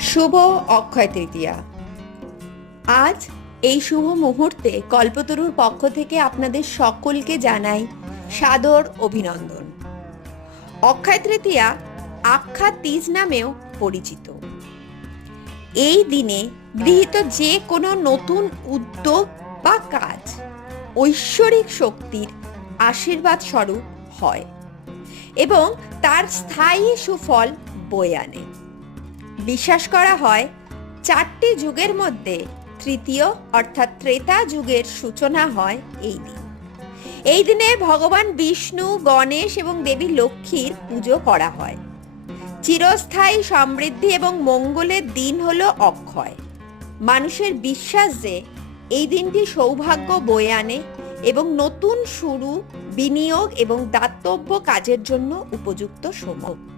শুভ অক্ষয় তৃতীয়া। আজ এই শুভ মুহূর্তে কল্পতরুর পক্ষ থেকে আপনাদের সকলকে জানাই সাদর অভিনন্দন। অক্ষয় তৃতীয়া আখ্যা তিজ নামেও পরিচিত। এই দিনে গৃহীত যে কোনো নতুন উদ্যোগ বা কাজ ঐশ্বরিক শক্তির আশীর্বাদ স্বরূপ হয় এবং তার স্থায়ী সুফল বয়ে আনে। বিশ্বাস করা হয় চারটি যুগের মধ্যে তৃতীয় অর্থাৎ ত্রেতা যুগের সূচনা হয় এই দিন। এই দিনে ভগবান বিষ্ণু, গণেশ এবং দেবী লক্ষ্মীর পুজো করা হয়। চিরস্থায়ী সমৃদ্ধি এবং মঙ্গলের দিন হল অক্ষয়। মানুষের বিশ্বাস যে এই দিনটি সৌভাগ্য বয়ে আনে এবং নতুন শুরু, বিনিয়োগ এবং দাতব্য কাজের জন্য উপযুক্ত সময়।